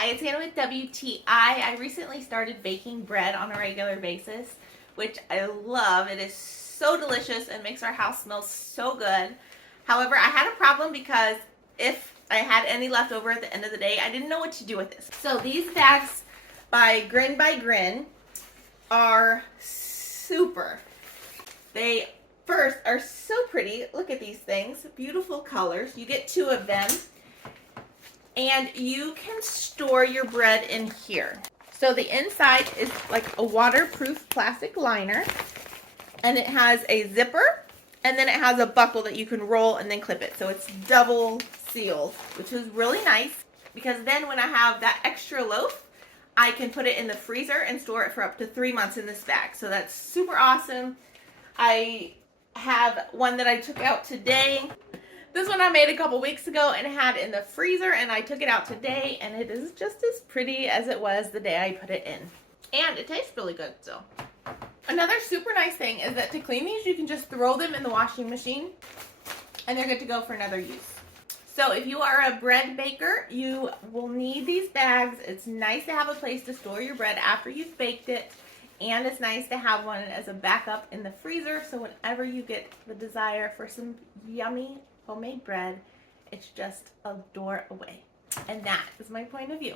Hi, it's Hannah with WTI. I recently started baking bread on a regular basis, which I love. It is so delicious and makes our house smell so good. However, I had a problem because if I had any left over at the end of the day, I didn't know what to do with this. So these bags by GRIN are super. They first are so pretty. Look at these things. Beautiful colors. You get 2 of them. And you can store your bread in here. So the inside is like a waterproof plastic liner, and it has a zipper, and then it has a buckle that you can roll and then clip it. So it's double sealed, which is really nice because then when I have that extra loaf, I can put it in the freezer and store it for up to 3 months in this bag. So that's super awesome. I have one that I took out today. This one I made a couple weeks ago and had in the freezer, and I took it out today, and it is just as pretty as it was the day I put it in. And it tastes really good, so. Another super nice thing is that to clean these, you can just throw them in the washing machine, and they're good to go for another use. So if you are a bread baker, you will need these bags. It's nice to have a place to store your bread after you've baked it, and it's nice to have one as a backup in the freezer, so whenever you get the desire for some yummy homemade bread, it's just a door away. And that is my point of view.